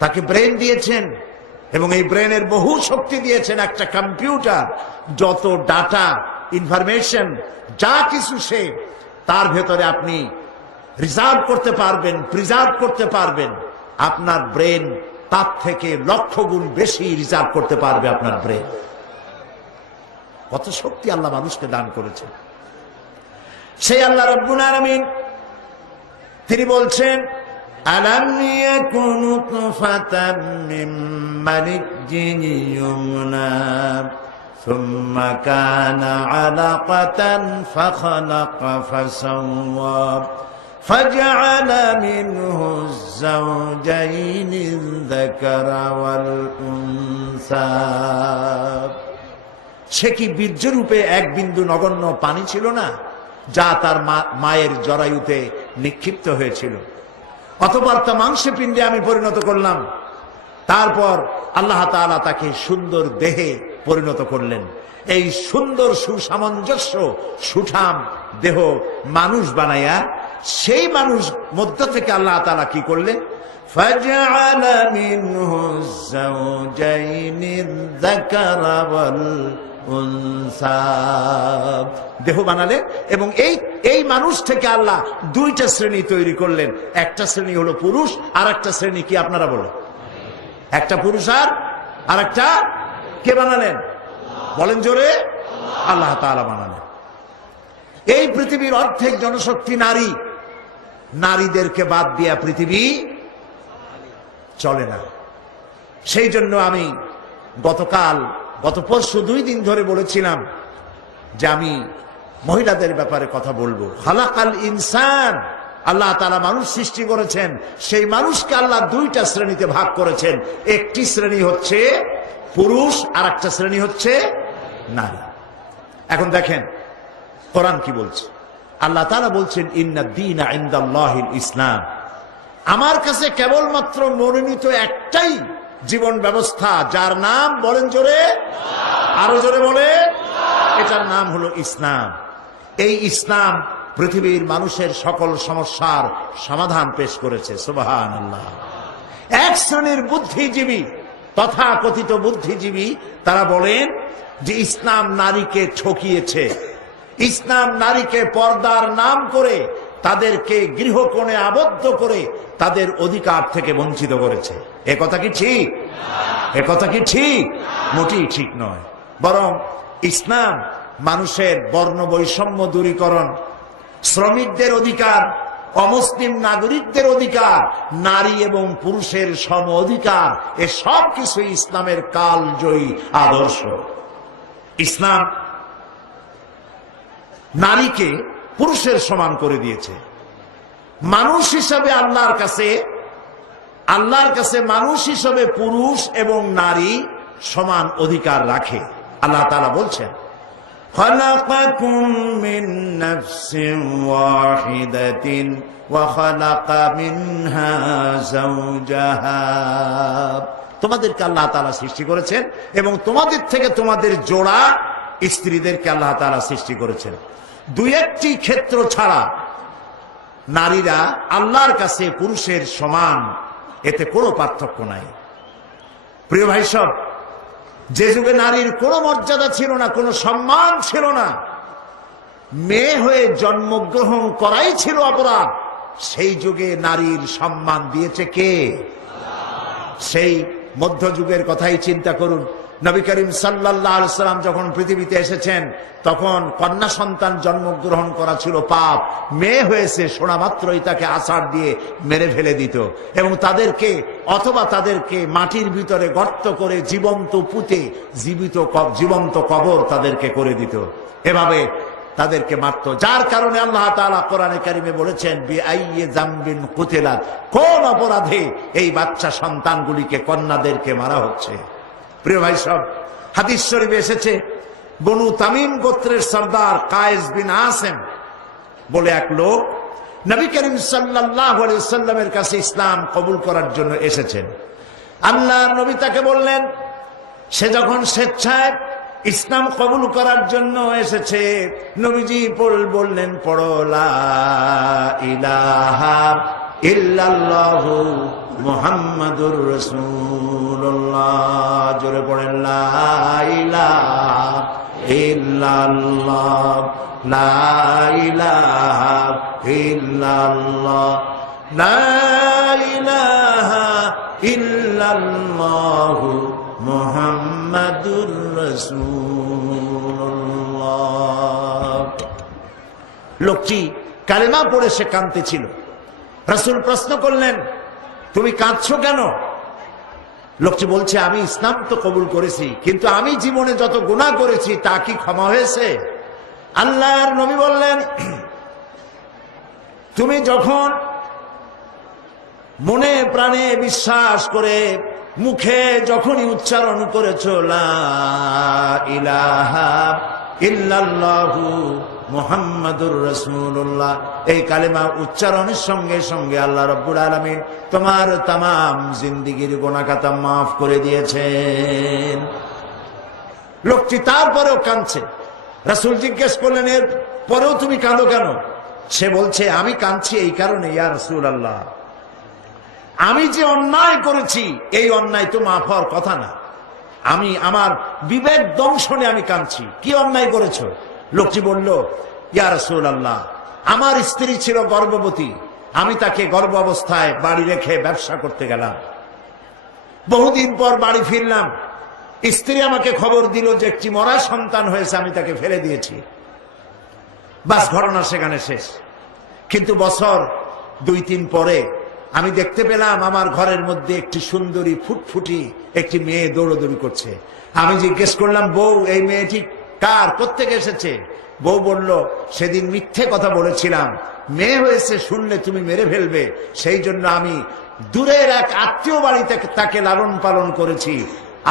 তাকে ব্রেন দিয়েছেন এবং এই ব্রেনের বহু শক্তি দিয়েছেন। একটা কম্পিউটার যত ডাটা ইনফরমেশন যা কিছু সে তার ভেতরে আপনি রিজার্ভ করতে পারবেন, প্রিজার্ভ করতে পারবেন। আপনার ব্রেন তার থেকে লক্ষ গুণ বেশি রিজার্ভ করতে পারবে আপনার ব্রেন। কত শক্তি আল্লাহ মানুষকে দান করেছেন। সেই আল্লাহ রাব্বুল আলামিন তিনি বলছেন, আলাম ইয়াকুনু তুফাতাম মিন মানিজ্জিন ইউমনা সুম্মা কানা আলাকাতান ফাখালাকা ফাসাওয়া ফাজআলা মিনহু যাওজাইনি যাকারা ওয়াল উনসা। সে কি বীর্যরূপে এক বিন্দু নগণ্য পানি ছিল না, যা তার মায়ের জরায়ুতে নিক্ষিপ্ত হয়েছিল? অতঃপর তা মাংসে পিণ্ডে আমি পরিণত করলাম। তারপর আল্লাহ তাআলা তাকে সুন্দর দেহে পরিণত করলেন। এই সুন্দর সুসামঞ্জস্য সুঠাম দেহ মানুষ বানাইয়া সেই মানুষ মধ্য থেকে আল্লাহ তাআলা কি করলেন? ফাজআলা মিনহু যাওজাইনি যাকারা ওয়াল উনসা, দেহ বানালেন এবং এই মানুষ থেকে আল্লাহ দুইটা শ্রেণী তৈরি করলেন। একটা শ্রেণী হলো পুরুষ, আর একটা শ্রেণী কি আপনারা বলেন? একটা পুরুষ আর একটা কে বানালেন? বলেন জোরে, আল্লাহ তাআলা বানালেন। এই পৃথিবীর অর্ধেক জনশক্তি নারী। নারীদেরকে বাদ দিয়া পৃথিবী চলে না। সেই জন্য আমি গত পরশু 2 দিন ধরে বলেছিলাম যে আমি মহিলাদের ব্যাপারে কথা বলবো। খালাকাল ইনসান, আল্লাহ তাআলা মানুষ সৃষ্টি করেছেন। সেই মানুষকে আল্লাহ 2টা শ্রেণীতে ভাগ করেছেন। একটি শ্রেণী হচ্ছে পুরুষ, আর একটা শ্রেণী হচ্ছে নারী। এখন দেখেন কোরআন কি বলছে। আল্লাহ তাআলা বলছেন, ইন্নাদ দীনা ইনদাল্লাহিল ইসলাম। আমার কাছে কেবলমাত্র মনোনীত একটাই জীবন ব্যবস্থা, যার নাম, বলেন জোরে, আরো জোরে বলে, এটার নাম হলো ইসলাম। এই ইসলাম পৃথিবীর মানুষের সকল সমস্যার সমাধান পেশ করেছে। সুবহানাল্লাহ। এক শ্রেণীর বুদ্ধিজীবী, তথাকথিত বুদ্ধিজীবী, তারা বলেন যে ইসলাম নারীকে ঠকিয়েছে। ইসলাম নারীকে পর্দার নাম করে তাদেরকে গৃহকোণে আবদ্ধ করে তাদের অধিকার থেকে বঞ্চিত করেছে। এ কথা কি ঠিক? এ কথা কি ঠিক? মোটেই ঠিক নয়। বরং ইসলাম মানুষের বর্ণ বৈষম্য দূরীকরণ, শ্রমিকদের অধিকার, অমুসলিম নাগরিকদের অধিকার, নারী এবং পুরুষের সম অধিকার, এ সব কিছু ইসলামের কালজয়ী আদর্শ। ইসলাম নারীকে পুরুষের সমান করে দিয়েছে। মানুষ হিসাবে আল্লাহর কাছে মানুষ হিসাবে পুরুষ এবং নারী সমান অধিকার রাখে। আল্লাহ তাআলা বলছেন, খালাকাকুম মিন নাফসিন ওয়াহিদাতিন ওয়া খালাকা মিনহা যাওজাহা। তোমাদেরকে আল্লাহ তাআলা সৃষ্টি করেছেন এবং তোমাদের থেকে তোমাদের জোড়া স্ত্রীদেরকে আল্লাহ তাআলা সৃষ্টি করেছেন। 2-1টি ক্ষেত্র ছাড়া নারীরা আল্লাহর কাছে পুরুষের সমান, এতে কোনো পার্থক্য নাই। প্রিয় ভাই সব, যে যুগে নারীর কোনো মর্যাদা ছিল না, কোনো সম্মান ছিল না, মেয়ে হয়ে জন্মগ্রহণ করাই ছিল অপরাধ, সেই যুগে নারীর সম্মান দিয়েছে কে? সেই মধ্যযুগের কথাই চিন্তা করুন। নবী করিম সাল্লাল্লাহু আলাইহি সাল্লাম যখন পৃথিবীতে এসেছেন, তখন কন্যা সন্তান জন্মগ্রহণ করা ছিল পাপ। মেয়ে হয়েছে শোনা মাত্রই তাকে আছাড় দিয়ে মেরে ফেলে দিত এবং তাদেরকে মাটির ভিতরে গর্ত করে জীবন্ত পুঁতে জীবন্ত কবর তাদেরকে করে দিত। এভাবে তাদেরকে মারত। যার কারণে আল্লাহ তাআলা কোরআনে কারিমে বলেছেন, বিআইয়ি যামবিন কুতিলা, কোন অপরাধে এই বাচ্চা সন্তানগুলিকে, কন্যাদেরকে মারা হচ্ছে। প্রিয় ভাই সব, হাদিস শরীফে এসেছে, বনু তামিম গোত্রের সরদার কায়েস বিন আসেম বলে এক লোক নবী করিম সাল্লাল্লাহু আলাইহি ওয়াসাল্লামের কাছে ইসলাম কবুল করার জন্য এসেছেন। আল্লাহর নবী তাকে বললেন, সে যখন স্বেচ্ছায় ইসলাম কবুল করার জন্য এসেছে, নবীজি বললেন, পড়ো লা ইলাহা ইল্লাল্লাহু মুহাম্মাদুর রাসূলুল্লাহ। জোরে পড়েন লা ইলাহা ইল্লাল্লাহ, লা ইলাহা ইল্লাল্লাহ, লা ইলাহা ইল্লাল্লাহ মুহাম্মাদুর রাসূলুল্লাহ। লোকটি কালেমা পড়ে সে কাঁদতেছিল। রাসূল প্রশ্ন করলেন, তুমি কাঁদছো কেন? লোকটি বলছে, আমি ইসলাম তো কবুল করেছি, কিন্তু আমি জীবনে যত গুনাহ করেছি তা কি ক্ষমা হয়েছে? আল্লাহর নবী বললেন, তুমি যখন মনে প্রাণে বিশ্বাস করে মুখে যখনই উচ্চারণ করেছো লা ইলাহা ইল্লাল্লাহু মুহাম্মাদুর রাসূলুল্লাহ, এই কালেমা উচ্চারণের সঙ্গে সঙ্গে আল্লাহ রাব্বুল আলামিন তোমার তামাম জিন্দেগীর গুনাহ খাতা মাফ করে দিয়েছেন। লোকটি তারপরেও কাঁদছে। রাসূল জিজ্ঞেস করলেন, এর পরেও তুমি কাঁদো কেন? সে বলছে, আমি কাঁদছি এই কারণে, ইয়া রাসূলুল্লাহ, আমি যে অন্যায় করেছি এই অন্যায় তো মাফ হওয়ার কথা না। আমি আমার বিবেক দংশনে আমি কাঁদছি। কি অন্যায় করেছো? লোকটি বলল, ইয়া রাসূলুল্লাহ, আমার স্ত্রী ছিল গর্ভবতী, আমি তাকে গর্ভ অবস্থায় বাড়ি রেখে ব্যবসা করতে গেলাম। বহুদিন পর বাড়ি ফিরলাম, স্ত্রী আমাকে খবর দিল যে একটি মরা সন্তান হয়েছে, আমি তাকে ফেলে দিয়েছি। বাস, ঘটনা সেখানে শেষ। কিন্তু বছর 2-3 পরে আমি দেখতে পেলাম আমার ঘরের মধ্যে একটি সুন্দরী ফুটফুটি একটি মেয়ে দৌড়দৌড়ি করছে। আমি জিজ্ঞেস করলাম, বউ, এই মেয়েটি কার, কোত্থেকে এসেছে? বউ বলল, সেদিন মিথ্যে কথা বলেছিলাম, মেয়ে হয়েছে শুনলে তুমি মেরে ফেলবে, সেই জন্য আমি দূরের এক আত্মীয় বাড়িতে তাকে লালন পালন করেছি।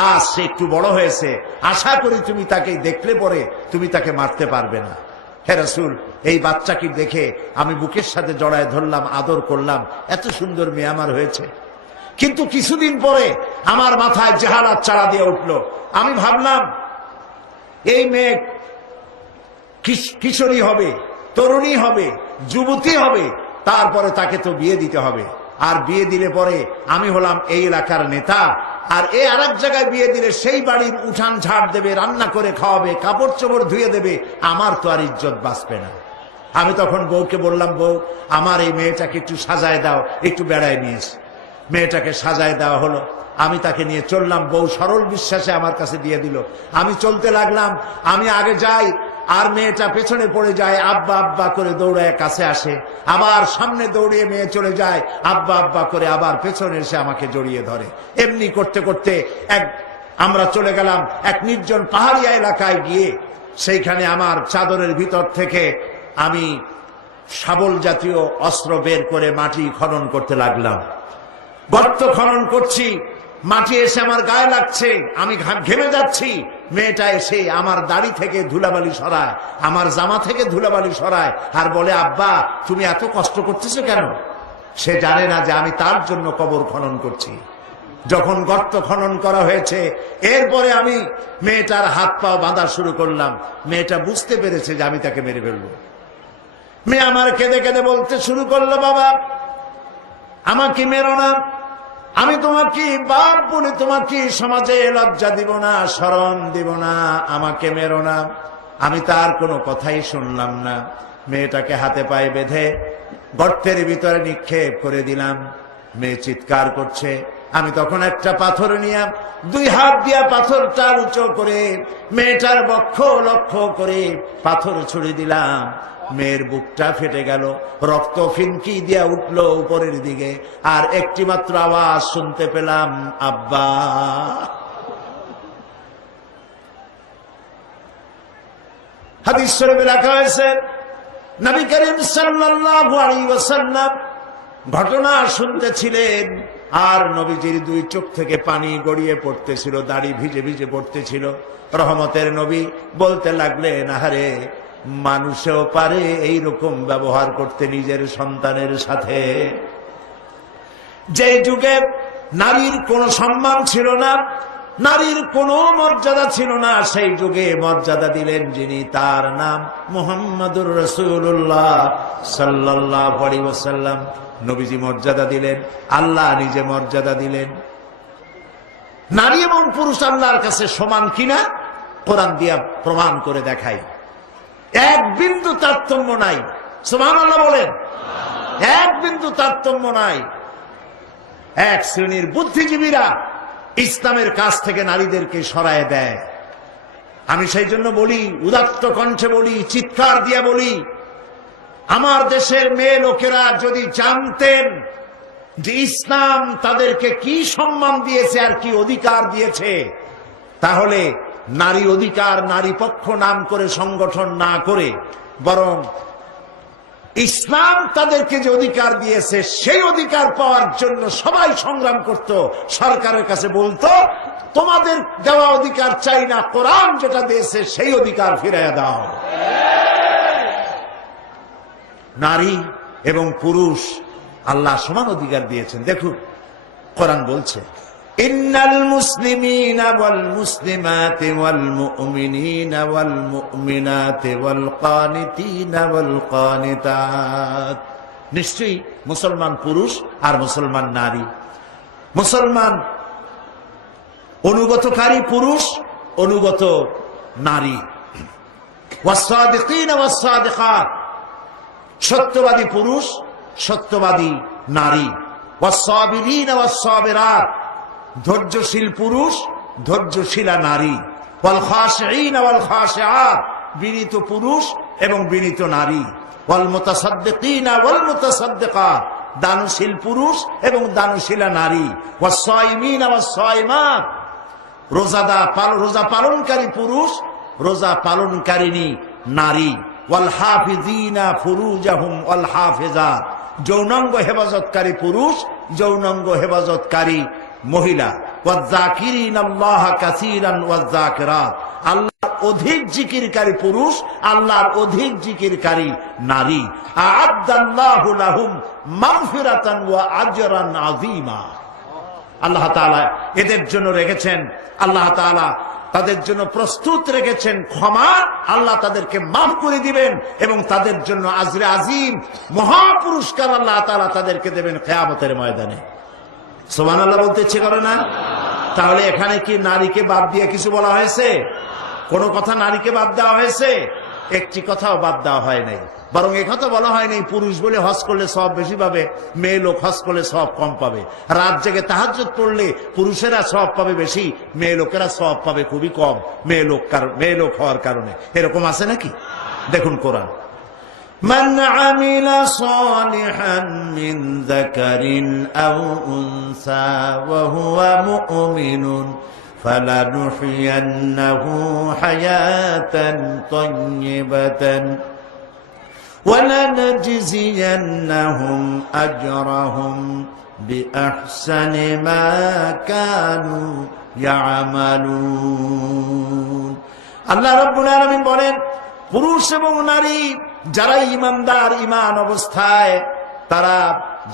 আজ সে একটু বড় হয়েছে, আশা করি তুমি তাকে দেখলে পরে তুমি তাকে মারতে পারবে না। হে রাসূল, এই বাচ্চাকে দেখে আমি বুকের সাথে জড়ায় ধরলাম, আদর করলাম, এত সুন্দর মেয়ে আমার হয়েছে। কিন্তু কিছুদিন পরে আমার মাথায় জাহালাত চাড়া দিয়ে উঠলো। আমি ভাবলাম, এই মেয়ে কিশোরী হবে, তরুণী হবে, যুবতী হবে, তারপরে তাকে তো বিয়ে দিতে হবে। আর বিয়ে দিলে পরে আমি হলাম এই এলাকার নেতা, আর এ আরেক জায়গায় বিয়ে দিলে সেই বাড়ির উঠান ঝাড় দেবে, রান্না করে খাওয়াবে, কাপড় চোপড় ধুয়ে দেবে, আমার তো আর ইজ্জত বাঁচবে না। আমি তখন বউকে বললাম, বউ, আমার এই মেয়েটাকে একটু সাজায় দাও, একটু বেড়ায় নিয়েছে। মেয়েটাকে সাজায় দেওয়া হলো, আমি তাকে নিয়ে চললাম। বউ সরল বিশ্বাসে আমার কাছে দিয়ে দিল। আমি চলতে লাগলাম, আমি আগে যাই আর মেয়েটা পেছনে পড়ে যায়, আব্বা আব্বা করে দৌড়ায় কাছে আসে, আবার সামনে দৌড়িয়ে মেয়ে চলে যায়, আব্বা আব্বা করে আবার পেছনে এসে আমাকে জড়িয়ে ধরে। এমনি করতে করতে আমরা চলে গেলাম এক নির্জন পাহাড়িয়া এলাকায়। গিয়ে সেইখানে আমার চাদরের ভিতর থেকে আমি শাবল জাতীয় অস্ত্র বের করে মাটি খনন করতে লাগলাম। গর্ত খনন করছি, মাটি এসে আমার গায়ে লাগছে, আমি ঘেমে যাচ্ছি। মেয়েটা এসে আমার দাড়ি থেকে ধুলাবালি সরায়, আমার জামা থেকে ধুলাবালি সরায়, আর বলে, আব্বা, তুমি এত কষ্ট করতেছো কেন? সে জানে না যে আমি তার জন্য কবর খনন করছি। যখন গর্ত খনন করা হয়েছে, এরপরে আমি মেয়েটার হাত পা বাঁধা শুরু করলাম। মেয়েটা বুঝতে পেরেছে যে আমি তাকে মেরে ফেলবো। মেয়ে আমার কেঁদে কেঁদে বলতে শুরু করলো, বাবা, আমাকে মেরো না, আমি তোমাকে বাপ বলে তোমাকে সমাজে লজ্জা দিব না, শরম দিব না, আমাকে মেরো না। আমি তার কোনো কথাই শুনলাম না। মেয়েটাকে হাতে পায়ে বেঁধে গর্তের ভিতরে নিক্ষেপ করে দিলাম। মেয়ে চিৎকার করছে। আমি তখন একটা পাথর নিয়ে 2 হাত দিয়া পাথরটা উঁচু করে মেয়েটার বক্ষ লক্ষ্য করে পাথর ছুড়ে দিলাম। মেয়ের বুকটা ফেটে গেল, রক্ত ফিনকি দিয়া উঠল উপরের দিকে, আর একটি মাত্র আওয়াজ শুনতে পেলাম, আব্বা। হাদিস শরীফে লেখা হয়েছে, নবী করিম সাল্লাল্লাহু আলাইহি ওয়াসাল্লাম ঘটনা শুনতেছিলেন, আর নবীজির 2 চোখ থেকে পানি গড়িয়ে পড়তেছিল, দাড়ি ভিজে ভিজে পড়তেছিল। রহমতের নবী বলতে লাগলেন, আহারে, মানুষও পারে এইরকম ব্যবহার করতে নিজের সন্তানের সাথে। যে যুগে নারীর কোনো সম্মান ছিল না, নারীর কোনো মর্যাদা ছিল না, সেই যুগে মর্যাদা দিলেন যিনি, তার নাম মুহাম্মাদুর রাসূলুল্লাহ সাল্লাল্লাহু আলাইহি ওয়াসাল্লাম। নবীজি মর্যাদা দিলেন, আল্লাহ নিজে মর্যাদা দিলেন। নারী এবং পুরুষ আল্লাহর কাছে সমান কিনা কোরআন দিয়া প্রমাণ করে দেখাই। এক বিন্দু তারতম্য নাই। সুবহানাল্লাহ বলেন। এক বিন্দু তারতম্য নাই। এক শ্রেণীর বুদ্ধিজীবীরা ইসলামের কাছ থেকে নারীদেরকে সরায় দেয়। আমি সেই জন্য বলি, উদাত্ত কণ্ঠে বলি, চিৎকার দিয়া বলি, আমার দেশের মেয়ে লোকেরা যদি জানতেন যে ইসলাম তাদেরকে কি সম্মান দিয়েছে আর কি অধিকার দিয়েছে, তাহলে নারী অধিকার, নারী পক্ষ নাম করে সংগঠন না করে বরং ইসলাম তাদেরকে যে অধিকার দিয়েছে সেই অধিকার পাওয়ার জন্য সবাই সংগ্রাম করত। সরকারের কাছে বলতো, তোমাদের দেওয়া অধিকার চাই না, কোরআন যেটা দিয়েছে সেই অধিকার ফিরাইয়া দাও। নারী এবং পুরুষ আল্লাহ সমান অধিকার দিয়েছেন। দেখুন কোরআন বলছে, ইন্নাল মুসলিমিনা ওয়াল মুসলিমাতি ওয়াল মুমিনিনা ওয়াল মুমিনাতি ওয়াল কানিতিনা ওয়াল কানিতাত। নিশ্চয়ই মুসলমান পুরুষ আর মুসলমান নারী, মুসলমান অনুগতকারী পুরুষ, অনুগত নারী, ওয়াসসাদিকিনা ওয়াসসাদিকাত, সত্যবাদী পুরুষ, সত্যবাদী নারী, ওয়াসসাবিরিনা ওয়াসসাবিরাত, ধৈর্যশীল পুরুষ, ধৈর্যশীলা নারী, ওয়াল খাশিঈনা ওয়াল খাশিআত, বিনীত পুরুষ এবং বিনীত নারী, ওয়াল মুতাসাদ্দিকিনা ওয়াল মুতাসাদ্দিকাত, দানশীল পুরুষ এবং দানশীলা নারী, ওয়াস-সাইমিনা ওয়াস-সাইমাত, রোজা পালনকারী পুরুষ, রোজা পালনকারিণী নারী, ওয়াল হাফিজিনা ফুরুজাহুম ওয়াল হাফিজাত, যৌনাঙ্গ হেফাজতকারী পুরুষ, যৌনাঙ্গ হেফাজতকারী মহিলা, ওয়ায-যাকিরিনাল্লাহা কাসীরান ওয়ায-যাকিরাত, আল্লাহর অধিক জিকিরকারী পুরুষ, আল্লাহর অধিক জিকিরকারী নারী। আ'আদ্দাল্লাহু লাহুম মাগফিরাতান ওয়া আজরান আযীমা। আল্লাহ তাআলা এদের জন্য রেখেছেন, আল্লাহ তাআলা তাদের জন্য প্রস্তুত রেখেছেন ক্ষমা। আল্লাহ তাদেরকে মাফ করে দিবেন এবং তাদের জন্য আজরে আজিম, মহা পুরস্কার আল্লাহ তাআলা তাদেরকে দেবেন কিয়ামতের ময়দানে। সুবহানাল্লাহ বলতে ইচ্ছে করে না? তাহলে এখানে কি নারীকে বাদ দিয়ে কিছু বলা হয়েছে? কোন কথা নারীকে বাদ দেওয়া হয়েছে? একটি কথাও বাদ দেওয়া হয় নাই। বরং একথা বলা হয় নাই পুরুষ বলে হজ করলে সব বেশি পাবে, মেয়ে লোক হজ করলে সব কম পাবে। রাত জেগে তাহাজ্জুদ পড়লে পুরুষেরা সব পাবে বেশি, মেয়ে লোকেরা সব পাবে খুবই কম, মেয়ে লোক হওয়ার কারণে। এরকম আছে নাকি? দেখুন কোরআন, মান আমিলা সালিহান মিন যাকারিন আও উনসা ওয়া হুয়া মুমিনুন ফালানুহইয়ান্নাহু হায়াতান তাইয়্যিবাতান ওয়ালানাজজিয়ান্নাহুম আজরাহুম বিআহসানি মা কানু ইয়ামালুন। আল্লাহ রাব্বুল আলামিন বলেন, পুরুষ এবং নারী যারা ঈমানদার, ঈমান অবস্থায় তারা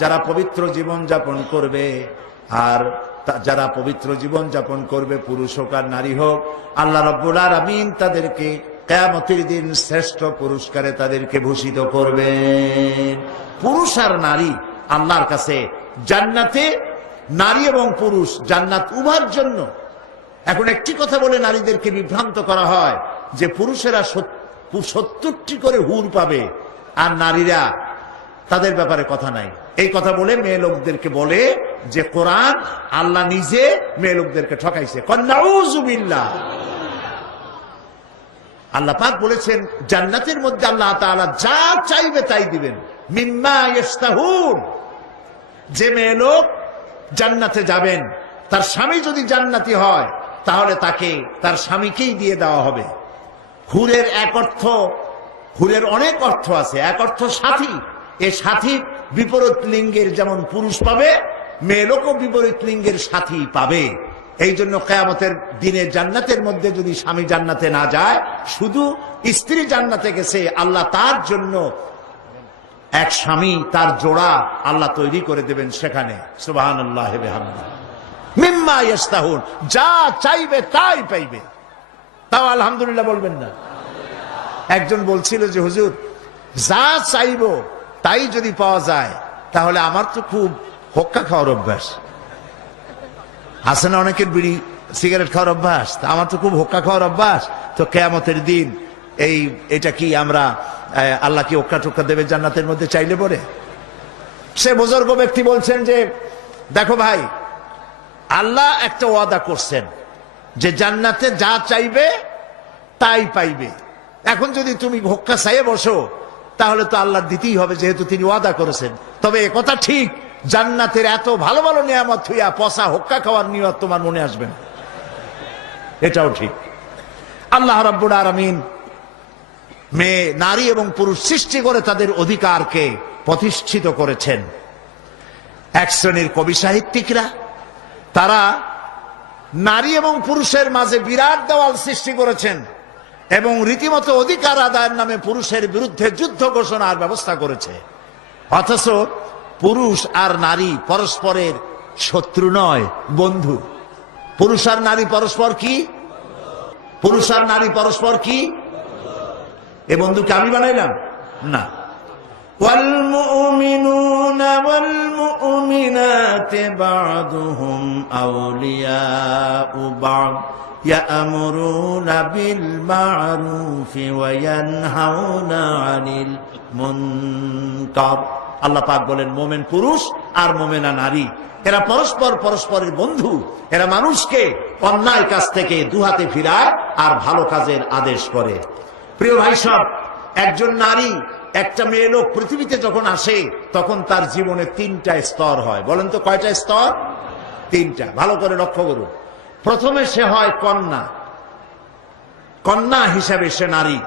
যারা পবিত্র জীবন যাপন করবে, আর যারা পবিত্র জীবন যাপন করবে, পুরুষ হোক আর নারী হোক, আল্লাহ রাব্বুল আলামিন তাদেরকে কিয়ামতের দিন শ্রেষ্ঠ পুরস্কারে তাদেরকে ভূষিত করবেন। পুরুষ আর নারী আল্লাহর কাছে জান্নাতে, নারী এবং পুরুষ জান্নাত উভয়ের জন্য। এখন একটি কথা বলে নারীদেরকে বিভ্রান্ত করা হয় যে পুরুষেরা 70টি করে হুর পাবে আর নারীরা তাদের ব্যাপারে কথা নাই। এই কথা বলে মেয়ে লোকদেরকে বলে যে কোরআন আল্লাহ নিজে মেয়ে লোকদেরকে ঠকাইছে। নাউযুবিল্লাহ। আল্লাহ পাক বলেছেন জান্নাতের মধ্যে আল্লাহ তাআলা যা চাইবে তাই দিবেন, মিম্মা ইস্তাহুন। যে মেয়ে লোক জান্নাতে যাবেন, তার স্বামী যদি জান্নাতি হয় তাহলে তাকে তার স্বামীকেই দিয়ে দেওয়া হবে। হুরের এক অর্থ, হুরের অনেক অর্থ আছে। এক অর্থ সাথী। এই সাথী বিপরীত লিঙ্গের যেমন পুরুষ পাবে, মেয়ে লোকও বিপরীত লিঙ্গের সাথী পাবে। এই জন্য কিয়ামতের দিনে জান্নাতের মধ্যে যদি স্বামী জান্নাতে না যায়, শুধু স্ত্রী জান্নাতে গেছে, আল্লাহ তার জন্য এক স্বামী, তার জোড়া আল্লাহ তৈরি করে দেবেন সেখানে। সুবহানাল্লাহি ওয়া বিহামদিহি। মিম্মা ইস্তাহুন, যা চাইবে তাই পাইবে। তাও আলহামদুলিল্লাহ বলবেন না? একজন বলছিল যে হুজুর, যা চাইবো তাই যদি পাওয়া যায় তাহলে আমার তো খুব হোক্কা খাওয়ার অভ্যাস আছে না, অনেকের বিড়ি সিগারেট খাওয়ার অভ্যাস, আমার তো খুব হোক্কা খাওয়ার অভ্যাস। তো কিয়ামতের দিন এটা কি আমরা আল্লাহ কি হোক্কা টোক্কা দেবে জান্নাতের মধ্যে চাইলে পরে? সে বুজুর্গ ব্যক্তি বলছেন যে দেখো ভাই, আল্লাহ একটা ওয়াদা করছেন যে জান্নাতে যা চাইবে তাই পাইবে। এখন যদি তুমি হোক্কা চাইয়ে বসো তাহলে তো আল্লাহ দিতেই হবে, যেহেতু তিনি ওয়াদা করেছেন। তবে একথা ঠিক, জান্নাতের এত ভালো ভালো নিয়ামত হইয়া পচা হোক্কা খাওয়ার নিয়ত তোমার মনে আসবে না, এটাও ঠিক। আল্লাহ রাব্বুল আলামিন মেয়ে, নারী এবং পুরুষ সৃষ্টি করে তাদের অধিকারকে প্রতিষ্ঠিত করেছেন। এক শ্রেণীর কবি সাহিত্যিকরা তারা নারী এবং পুরুষের মাঝে বিরাট দেওয়াল সৃষ্টি করেছেন এবং রীতিমতো অধিকার আদায়ের নামে পুরুষের বিরুদ্ধে যুদ্ধ ঘোষণার ব্যবস্থা করেছে। অথচ পুরুষ আর নারী পরস্পরের শত্রু নয়, বন্ধু। পুরুষ আর নারী পরস্পর কি? পুরুষ আর নারী পরস্পর কি? এ বন্ধুকে আমি বানাইলাম না। والمؤمنون والمؤمنات بعضهم أولياء بعض يأمرون بالمعروف وينهون عن المنكر। আল্লাহ পাক বলেন মোমেন পুরুষ আর মোমেনা নারী এরা পরস্পর পরস্পরের বন্ধু। এরা মানুষকে অন্যায় কাজ থেকে দুহাতে ফিরায় আর ভালো কাজের আদেশ করে। প্রিয় ভাই সব, একজন নারী, একটা মেয়ে লোক পৃথিবীতে যখন আসে তখন তার জীবনে 3টা স্তর হয়। বলেন তো কয়টা স্তর? 3টা। ভালো করে লক্ষ্য করুন। প্রথমে সে হয় কন্যা, কন্যা হিসাবে সে নারী।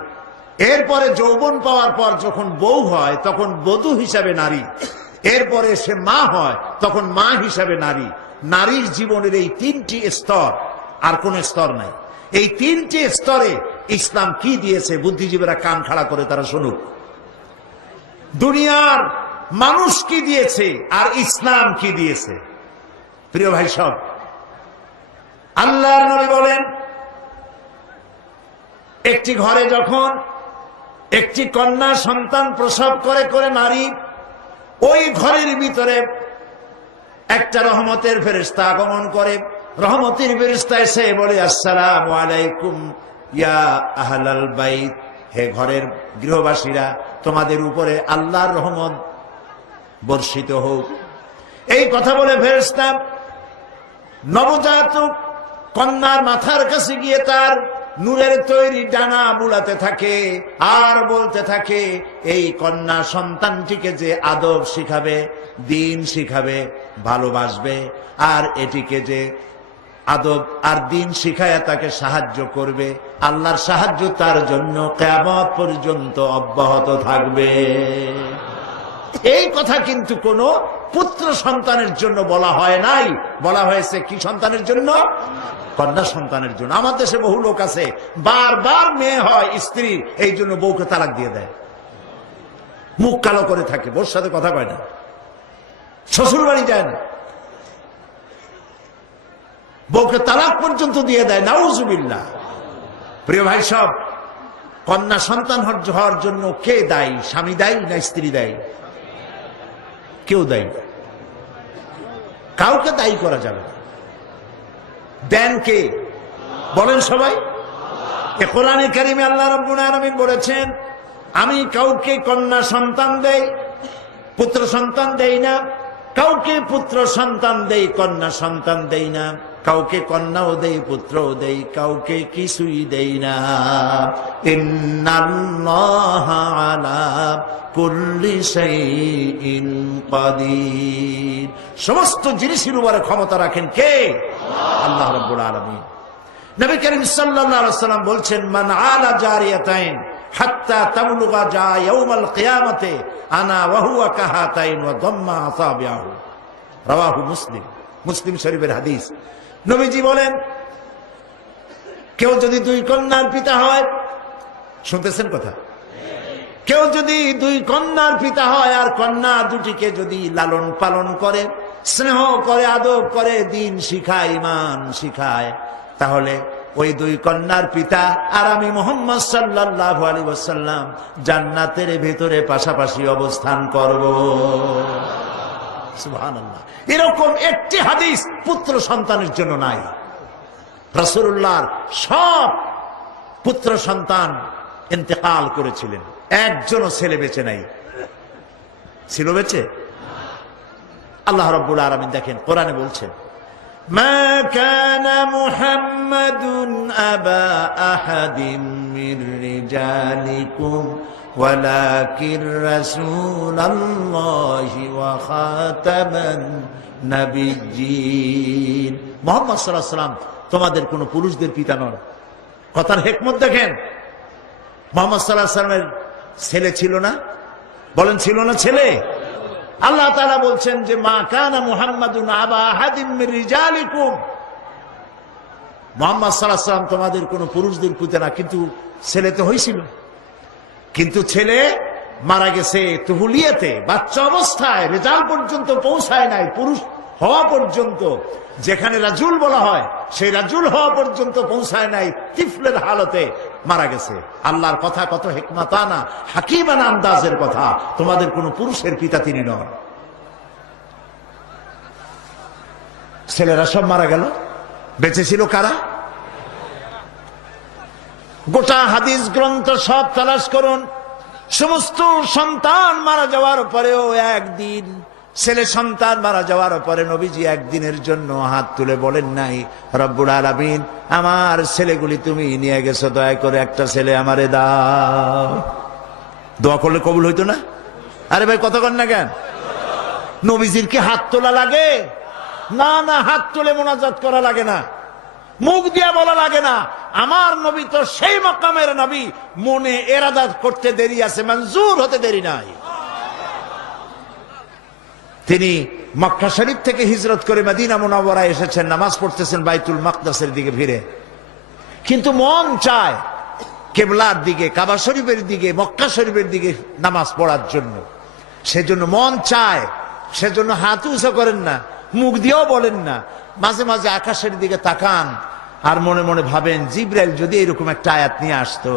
এরপরে যৌবন পাওয়ার পর যখন বউ হয় তখন বধূ হিসাবে নারী। এরপরে সে মা হয় তখন মা হিসাবে নারী। নারীর জীবনের এই 3টি স্তর, আর কোন স্তর নাই। এই 3টি স্তরে ইসলাম কি দিয়েছে বুদ্ধিজীবীরা কান খাড়া করে তারা শুনুক। দুনিয়ার মানুষ কি দিয়েছে আর ইসলাম কি দিয়েছে। প্রিয় ভাই সব, আল্লাহর নবী বলেন একটি ঘরে যখন একটি কন্যা সন্তান প্রসব করে নারী, ওই ঘরের ভিতরে একটা রহমতের ফেরেশতা আগমন করে। রহমতের ফেরেশতা এসে বলে আসসালামু আলাইকুম ইয়া আহলাল বাইত, হে ঘরের গৃহবাসীরা, তোমাদের উপরে আল্লাহর রহমত বর্ষিত হোক। এই কথা বলে ফেরেশতা নবজাতক কন্যার মাথার কাছে গিয়ে তার নূরের তৈরি ডানা বুলাতে থাকে আর বলতে থাকে, এই কন্যা সন্তানটিকে যে আদব শিখাবে, দিন শিখাবে, ভালোবাসবে, আর এটিকে যে আদব আর দিন শিখায় তাকে সাহায্য করবে, আল্লাহর সাহায্য তার জন্য কিয়ামত পর্যন্ত অব্যাহত থাকবে। এই কথা কিন্তু কোন পুত্র সন্তানের জন্য বলা হয় নাই, বলা হয়েছে কি সন্তানের জন্য? কন্যা সন্তানের জন্য। আমার দেশে বহু লোক আছে বারবার মেয়ে হয় স্ত্রী, এই জন্য বউকে তালাক দিয়ে দেয়, মুখ কালো করে থাকে, বউর সাথে কথা কয় না, শ্বশুর বাড়ি যায় না, বউকে তালাক পর্যন্ত দিয়ে দেয়, নাউজুবিল্লাহ। প্রিয় ভাই সব, কন্যা সন্তান হওয়ার জন্য কে দায়ী? স্বামী দায়ী না স্ত্রী দায়ী? কেউ দায়ী, কাউকে দায়ী করা যাবে না। দেন কে? বলেন সবাই। কোরআনে কারিমে আল্লাহ রাব্বুল আলামিন বলেছেন, আমি কাউকে কন্যা সন্তান দেই, পুত্র সন্তান দেই না, কাউকে পুত্র সন্তান দেই, কন্যা সন্তান দেই না, কাউকে কন্যাও দেই, পুত্রও দেই, কাউকে কিছুই দেই না। ইন্নাল্লাহা আলা কুল্লি শাইইন কাদির। সমস্ত জিনিসের উপরে ক্ষমতা রাখেন কে? আল্লাহ রাব্বুল আলামিন। নবী করিম সাল্লাল্লাহু আলাইহি ওয়াসাল্লাম বলছেন, মান আলা জারিয়াতাইন হাত্তা তাবলুগা জা ইয়াউমাল কিয়ামাতে আনা ওয়া হুয়া কাহাতাইন ওয়া দাম্মা আসাবিহু। রাওয়াহু মুসলিম। মুসলিম শরীফের হাদিস। নবীজি বলেন, কেউ যদি 2 কন্যার পিতা হয়, শুনতেছেন কথা, কেউ যদি 2 কন্যার পিতা হয় আর কন্যা দুটিকে যদি লালন পালন করে, স্নেহ করে, আদব করে, দিন শিখায়, ঈমান শিখায়, তাহলে ওই 2 কন্যার পিতা আর আমি মুহাম্মদ সাল্লাল্লাহু আলাইহি ওয়াসাল্লাম জান্নাতের ভেতরে পাশাপাশি অবস্থান করব। সুবহানাল্লাহ। এরকম একটি হাদিস পুত্র সন্তানের জন্য নাই। রাসূলুল্লাহর সব পুত্র সন্তান ইন্তেকাল করেছিলেন, একজনও ছেলে বেঁচে নাই। ছিল বেঁচে? আল্লাহ রাব্বুল আলামিন দেখেন কোরআনে বলছেন, মা কানা মুহাম্মাদুন আবা আহাদিম মির রিজালিকুম ওয়ালাকিন রাসূলুল্লাহি ওয়া খাতামান নাবিয়্যিন। মুহাম্মদ সাল্লাল্লাহু আলাইহি ওয়াসাল্লাম তোমাদের কোন পুরুষদের পিতা নন। কথার হিকমত দেখেন। মুহাম্মদ সাল্লাল্লাহু আলাইহি ওয়াসাল্লামের ছেলে ছিল না? বলেন ছিল না ছেলে? আল্লাহ তাআলা বলছেন যে মা কানা মুহাম্মাদুন আবা আহাদিম মির রিজালিকুম, মুহাম্মদ সাল্লাল্লাহু আলাইহি ওয়াসাল্লাম তোমাদের কোন পুরুষদের পিতা না, কিন্তু ছেলে তো হয়েছিল। কিন্তু ছেলে মারা গেছে তুহুলিয়াতে, বাচ্চা অবস্থায়, রেজাল পর্যন্ত পৌঁছায় নাই, পুরুষ হওয়া পর্যন্ত, যেখানে রাজুল বলা হয় সেই রাজুল হওয়া পর্যন্ত পৌঁছায় নাই, তিফলের হালতে মারা গেছে। আল্লাহর কথা কত হিকমাতানা হাকিমানা আন্দাজের কথা। তোমাদের কোন পুরুষের পিতা তিনি নন। ছেলেরা সব মারা গেল, বেঁচে ছিল কারা? গোটা হাদিস গ্রন্থ সব তালাশ করুন, সমস্ত সন্তান মারা যাওয়ার পরেও একদিন, ছেলে সন্তান মারা যাওয়ার পরে নবীজি একদিনের জন্য হাত তুলে বলেন নাই, রব্বুল আলামিন আমার ছেলেগুলি তুমি নিয়ে গেছো, দয়া করে একটা ছেলে আমারে দাও। দোয়া করলে কবুল হইতো না? আরে ভাই কথা কন না কেন? নবীজির কি হাত তোলা লাগে? না না, হাত তুলে মোনাজাত করা লাগে না, মুখ দিয়া বলা লাগে না। আমার নবী তো সেই মাকামের নবী, মনে এরাদা করতে দেরি আছে, মঞ্জুর হতে দেরি নাই। তিনি মক্কা শরীফ থেকে হিজরত করে মদিনা মুনাওয়ারায় এসেছেন, নামাজ পড়তেছেন বাইতুল মাকদাসের দিকে ফিরে, কিন্তু মন চায় কিবলার দিকে, কাবা শরীফের দিকে, মক্কা শরীফের দিকে নামাজ পড়ার জন্য। সেজন্য মন চায়, সেজন্য হাত উঁচু করেন না, মুখ দিয়েও বলেন না, মাঝে মাঝে আকাশের দিকে তাকান আর মনে মনে ভাবেন জিবরাইল যদি এরকম একটা আয়াত নিয়ে আসতো।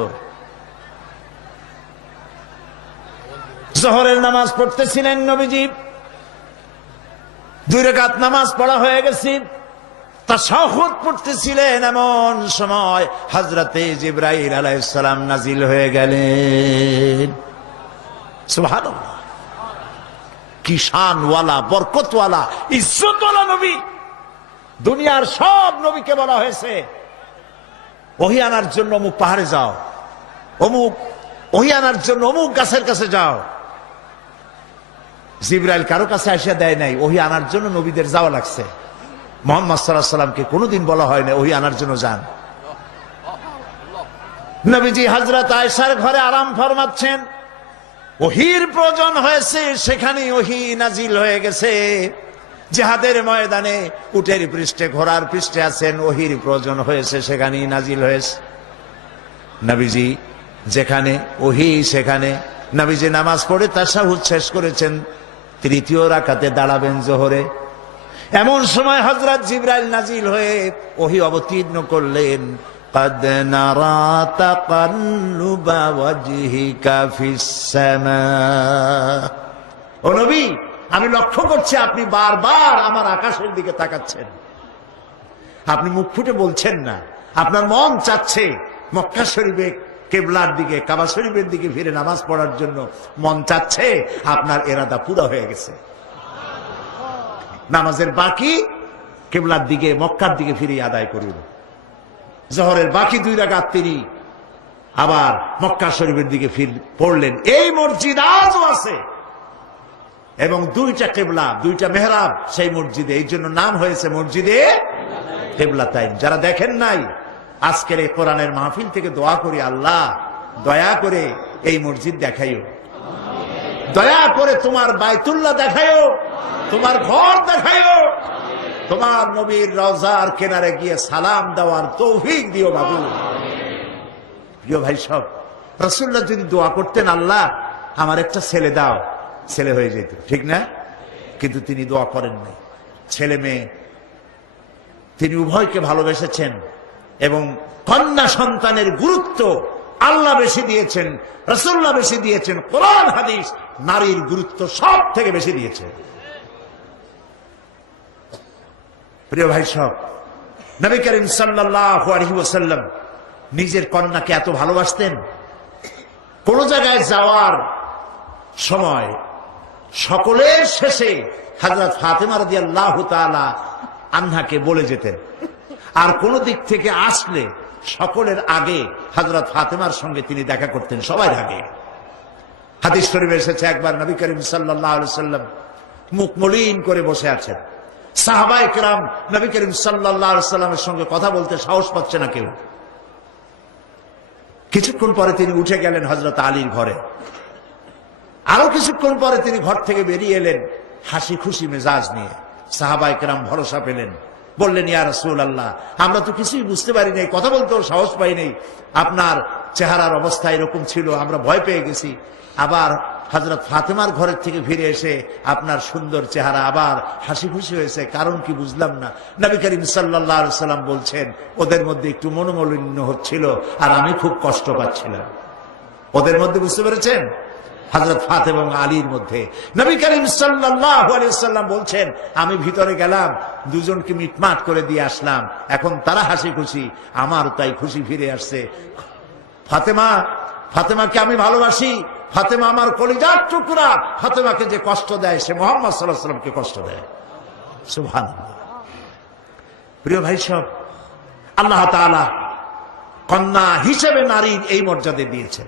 জোহরের নামাজ পড়তেছিলেন নবীজি, 2 রাকাত নামাজ পড়া হয়ে গেছে, তাশাহুদ পড়তেছিলেন, এমন সময় হযরতে জিবরাইল আলাইহিস সালাম নাজিল হয়ে গেলেন। সুবহানাল্লাহ, কি শানওয়ালা, বরকতওয়ালা, ইজ্জতওয়ালা নবী। দুনিয়ার সব নবীকে বলা হয়েছে ওহী আনার জন্য অমুক পাহাড়ে যাও, অমুক ওহী আনার জন্য অমুক গাছের কাছে যাও। জিবরাইল কারো কাছে আসিয়া দেয় নাই, ওহী আনার জন্য নবীদের যাওয়া লাগছে। মুহাম্মদ সাল্লাল্লাহু আলাইহি ওয়াসাল্লামকে কোনোদিন বলা হয় না ওহী আনার জন্য যান। নবীজি হযরত আয়েশার ঘরে আরাম ফরমাচ্ছেন, ওহীর প্রয়োজন হয়েছে, সেখানে ওহী নাজিল হয়ে গেছে। জিহাদের ময়দানে উটের পৃষ্ঠে, ঘোড়ার পৃষ্ঠে আছেন, ওহীর প্রয়োজন হয়েছে, সেখানেই নাজিল হয়েছে। নবীজি যেখানে ওহী সেখানে নবীজি নামাজ পড়ে তাশাহুদ শেষ করেছেন, 3য় রাকাতে দাঁড়াবেন জোহরে। এমন সময় হযরত জিবরাইল নাজিল হয়ে ওহী অবতীর্ণ করলেন, قد نرى تقلب وجهك في السماء। ও নবী, আমি লক্ষ্য করছি আপনি বারবার আমার আকাশের দিকে তাকাচ্ছেন, আপনি মুখ ফুটে বলছেন না, আপনার মন চাচ্ছে মক্কা শরীফে কিবলার দিকে, কাবা শরীফের দিকে ফিরে নামাজ পড়ার জন্য মন চাচ্ছে, আপনার ইরাদা পুরো হয়ে গেছে। নামাজের বাকি কিবলার দিকে, মক্কার দিকে ফিরে আদায় করুন। জোহরের বাকি 2 রাকাত তিনি আবার মক্কা শরীফের দিকে পড়লেন। এই মসজিদ আজও আছে এবং 2টা কিবলা, 2টা মেহরাব সেই মসজিদে, এই জন্য নাম হয়েছে মসজিদে কিবলাতাইন। যারা দেখেন নাই, আজকের এই কোরআনের মাহফিল থেকে দোয়া করি, আল্লাহ দয়া করে এই মসজিদ দেখাইও, দয়া করে তোমার বাইতুল্লাহ দেখাইও, তোমার ঘর দেখাইও, তোমার নবীর রওজার কিনারে গিয়ে সালাম দেওয়ার তৌফিক দিও বাবু। প্রিয় ভাই সব, রাসূলুল্লাহ যদি দোয়া করতেন, আল্লাহ আমার একটা ছেলে দাও, ছেলে হয়ে যেত, ঠিক না? কিন্তু তিনি দোয়া করেন নাই। ছেলে মেয়ে তিনি উভয়কে ভালোবেসেছেন এবং কন্যা সন্তানের গুরুত্ব আল্লাহ বেশি দিয়েছেন, রাসূলুল্লাহ বেশি দিয়েছেন, কোরআন হাদিস নারীর গুরুত্ব সব থেকে বেশি দিয়েছেন। প্রিয় ভাই সব, নবী করিম সাল্লাল্লাহু আলাইহি ওয়াসাল্লাম নিজের কন্যাকে এত ভালোবাসতেন, কোন জায়গায় যাওয়ার সময় সকলের শেষে হযরত ফাতেমা রাদিয়াল্লাহু তাআলা আনহাকে বলে যেতেন, আর কোন দিক থেকে আসলে সকলের আগে হযরত ফাতেমার সঙ্গে তিনি দেখা করতেন, সবার আগে। হাদিস শরীফে এসেছে, একবার নবী করিম সাল্লাল্লাহু আলাইহি ওয়াসাল্লাম মুখ মলিন করে বসে আছেন, সাহাবায়ে কেরাম নবী করিম সাল্লাল্লাহু আলাইহি ওয়াসাল্লামের সঙ্গে কথা বলতে সাহস পাচ্ছে না কেউ। কিছুক্ষণ পরে তিনি উঠে গেলেন হযরত আলীর ঘরে, আরো কিছুক্ষণ পরে তিনি ঘর থেকে বেরিয়ে এলেন হাসি খুশি মেজাজ নিয়ে। সাহাবায়ে কেরাম ভরসা পেলেন, বললেন, ইয়া রাসূলুল্লাহ, আমরা তো কিছুই বুঝতে পারি নাই, কথা বলতেও সাহস পাই নাই, আপনার চেহারার অবস্থা এরকম ছিল, আমরা ভয় পেয়ে গেছি। আবার হযরত ফাতেমার ঘরের থেকে ফিরে এসে আপনার সুন্দর চেহারা, আবার হাসি খুশি হয়েছে, কারণ কি বুঝলাম না। নবী করিম সাল্লাল্লাহু আলাইহি ওয়াসাল্লাম বলছেন, ওদের মধ্যে একটু মনোমালিন্য হচ্ছিল আর আমি খুব কষ্ট পাচ্ছিলাম। ওদের মধ্যে, বুঝতে পেরেছেন, হযরত ফাতেমা এবং আলীর মধ্যে। নবী করিম সাল্লাল্লাহু আলাইহি ওয়াসাল্লাম বলছেন, আমি ভিতরে গেলাম, দুজনকে মিটমাট করে দিয়ে আসলাম, এখন তারা হাসি খুশি, আমার তাই খুশি ফিরে আসছে। ফাতেমাকে আমি ভালোবাসি, ফাতেমা আমার কলিজার টুকরা, ফাতেমাকে যে কষ্ট দেয় সে মুহাম্মদ সাল্লাল্লাহু আলাইহি ওয়াসাল্লামকে কষ্ট দেয়। সুবহানাল্লাহ। প্রিয় ভাই সব, আল্লাহ তাআলা কন্যা হিসেবে নারীর এই মর্যাদা দিয়েছেন।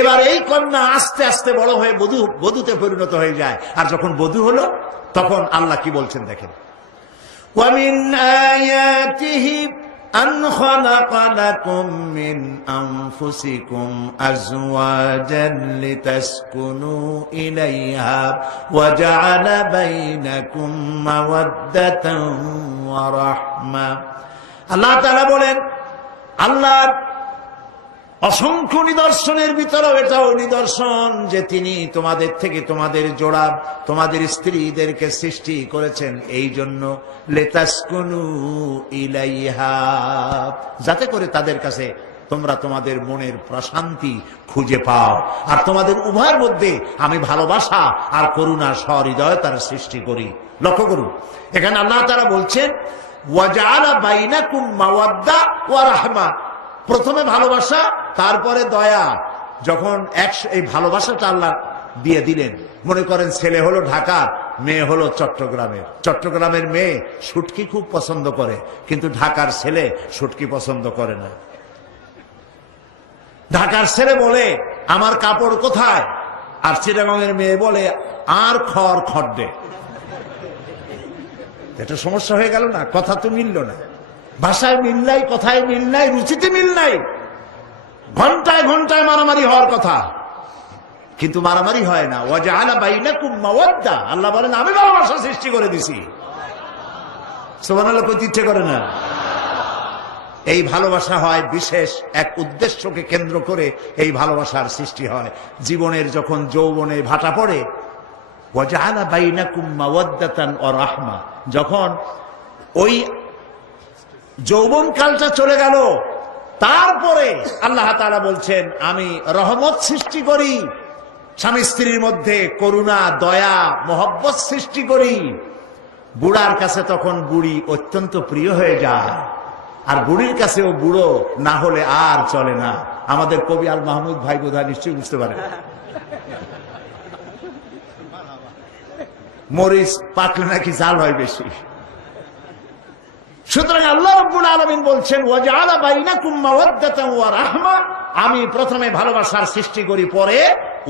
এবার এই কন্যা আস্তে আস্তে বড় হয়ে বধূতে পরিণত হয়ে যায়, আর যখন বধূ হলো তখন আল্লাহ কি বলছেন দেখেন, ওয়ামিন আয়াতিহি আন খালাকা লাকুম মিন আনফুসিকুম আজওয়াজান লিতাসকুনু ইলাইহা ওয়া জাআলা বাইনাকুম মাওয়াদ্দাতান ওয়া রাহমা। আল্লাহ তাআলা বলেন, আল্লাহর অসংখ্য নিদর্শনের ভিতরে এটাও নিদর্শন যে তিনি তোমাদের থেকে তোমাদের জোড়া, তোমাদের স্ত্রীদেরকে সৃষ্টি করেছেন এই জন্য, লিতাসকুনু ইলাইহা, যাতে করে তাদের কাছে তোমরা তোমাদের মনের প্রশান্তি খুঁজে পাও, আর তোমাদের উভয়ের মধ্যে আমি ভালোবাসা আর করুণা সহৃদয়তার সৃষ্টি করি। লক্ষ্য করুন, এখানে আল্লাহ তাআলা বলছেন, ওয়া জাআলা বাইনাকুম মাওয়াদ্দা ওয়া রাহমা। প্রথমে ভালোবাসা, তারপরে দয়া। যখন এই ভালোবাসাটা আল্লাহ দিয়ে দিলেন, মনে করেন ছেলে হলো ঢাকার, মেয়ে হলো চট্টগ্রামের। চট্টগ্রামের মেয়ে শুটকি খুব পছন্দ করে, কিন্তু ঢাকার ছেলে শুটকি পছন্দ করে না। ঢাকার ছেলে বলে আমার কাপড় কোথায়, আর চিটাগাংয়ের মেয়ে বলে আর খড়-খড়। এটা সমস্যা হয়ে গেল না? কথা তো মিলল না, ভাষায় মিল নাই, কথায় মিল নাই, রুচিতে মিল নাই, ঘন্টায় ঘন্টায় মারামারি হওয়ার কথা, কিন্তু মারামারি হয় না। ওয়া জাআলা বাইনাকুম মাওয়াদ্দা, আল্লাহ বলেন আমি ভালোবাসা সৃষ্টি করে দিছি। সুবহানাল্লাহ, কইতে ইচ্ছে করে না? এই ভালোবাসা হয় বিশেষ এক উদ্দেশ্যকে কেন্দ্র করে, এই ভালোবাসার সৃষ্টি হয়। জীবনের যখন যৌবনে ভাটা পড়ে, ওয়া জাআলা বাইনাকুম মাওয়াদ্দাতান ওয়া রাহমা, যখন ওই যৌবন কালটা চলে গেল, তারপরে আল্লাহ তাআলা বলছেন আমি রহমত সৃষ্টি করি, স্বামী স্ত্রীর মধ্যে করুণা, দয়া, মহব্বত সৃষ্টি করি। বুড়ার কাছে তখন বুড়ি অত্যন্ত প্রিয় হয়ে যায়, আর বুড়ির কাছেও বুড়ো না হলে আর চলে না। আমাদের কবি আল মাহমুদ ভাই বোধহয় নিশ্চয়ই বুঝতে পারেন, মরিচ পাকলে নাকি জাল হয় বেশি। সুতরাং আল্লাহ রাব্বুল আলামিন বলছেন, ওয়া জাআলা বাইনাকুম মাওয়াদ্দাতান ওয়া রাহমা, আমি প্রথমে ভালোবাসার সৃষ্টি করি, পরে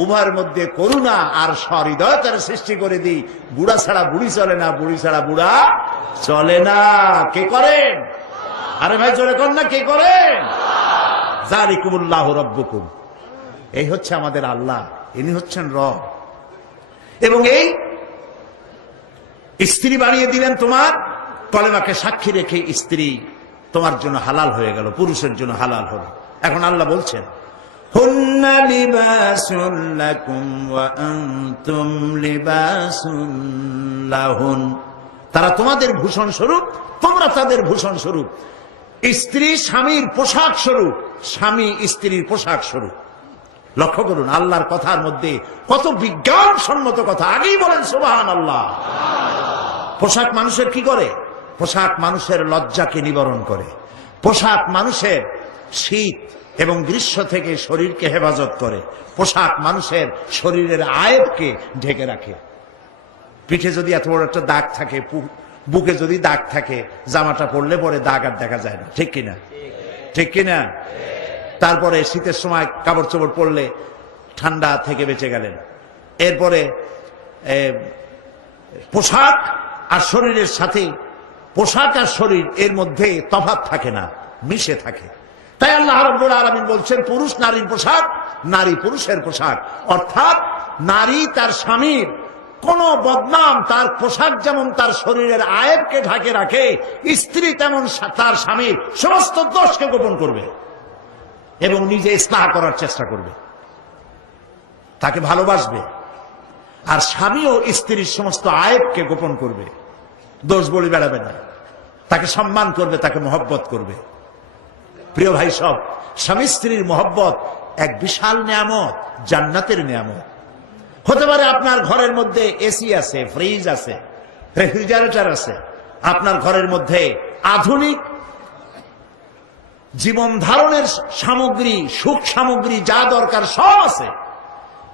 উভয়ের মধ্যে করুণা আর সহৃদয়তার সৃষ্টি করে দিই। বুড়া ছাড়া বুড়ি চলে না, বুড়ি ছাড়া বুড়া চলে না। কে করেন? আরে ভাই জোরে কর না, কে করেন? যালিকুমুল্লাহু রাব্বুকুম, এই হচ্ছে আমাদের আল্লাহ, ইনি হচ্ছেন রব। এবং এই স্ত্রী বানিয়ে দিলেন তোমার, কলেমাকে সাক্ষী রেখে স্ত্রী তোমার জন্য হালাল হয়ে গেল, পুরুষের জন্য হালাল হলো। এখন আল্লাহ বলছেন, হুন্না লিবাসুন লাকুম ওয়া আনতুম লিবাসুন লাহুন, তারা তোমাদের ভূষণ স্বরূপ, তোমরা তাদের ভূষণ স্বরূপ। স্ত্রী স্বামীর পোশাক স্বরূপ, স্বামী স্ত্রীর পোশাক স্বরূপ। লক্ষ্য করুন আল্লাহর কথার মধ্যে কত বিজ্ঞানসম্মত কথা। আগেই বলেন সুবহানাল্লাহ। পোশাক মানুষের কি করে? পোশাক মানুষের লজ্জাকে নিবারণ করে, পোশাক মানুষের শীত এবং গ্রীষ্ম থেকে শরীরকে হেফাজত করে, পোশাক মানুষের শরীরের আয়েবকে ঢেকে রাখে। পিঠে যদি এত বড় একটা দাগ থাকে, বুকে যদি দাগ থাকে, জামাটা পরলে পরে দাগ আর দেখা যায় না, ঠিক কিনা? ঠিক কিনা? তারপরে শীতের সময় কাপড় চোপড় পরলে ঠান্ডা থেকে বেঁচে গেলেন। এরপরে পোশাক আর শরীরের সাথে, পোশাক আর শরীর এর মধ্যে তফাৎ থাকে না, মিশে থাকে। তাই আল্লাহ রাব্বুল আলামিন বলছেন পুরুষ নারীর পোশাক, নারী পুরুষের পোশাক। অর্থাৎ নারী তার স্বামীর কোন বদনাম, তার পোশাক যেমন তার শরীরের আয়েবকে ঢাকে রাখে, স্ত্রী তেমন তার স্বামীর সমস্ত দোষকে গোপন করবে এবং নিজে ইসলাহ করার চেষ্টা করবে, তাকে ভালোবাসবে। আর স্বামীও স্ত্রীর সমস্ত আয়েবকে গোপন করবে, দোষ বলে বেড়াবে না, তাকে সম্মান করবে, তাকে মহব্বত করবে। প্রিয় ভাই সব, স্বামী স্ত্রীর মহব্বত এক বিশাল নিয়ামত, জান্নাতের নিয়ামত। হতে পারে আপনার ঘরের মধ্যে এসি আছে, ফ্রিজ আছে, রেফ্রিজারেটর আছে, আপনার ঘরের মধ্যে আধুনিক জীবন ধারণের সামগ্রী, সুখ সামগ্রী যা দরকার সব আছে,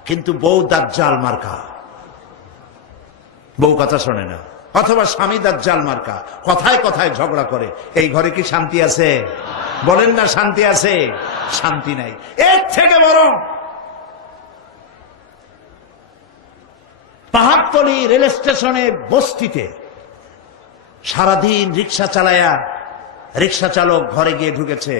কিন্তু বউ দাজ্জাল মার্কা, বউ কথা শোনে না, অথবা স্বামী দাজ্জাল মার্কা, কথায় কথায় ঝগড়া করে। এই ঘরে কি শান্তি আছে? বলেন না শান্তি আছে? শান্তি নাই। এর থেকে বরং পাহাড়তলি রেল স্টেশনে বস্তিতে সারাদিন রিক্সা চালায়া রিক্সা চালক ঘরে গিয়ে ঢুকেছে,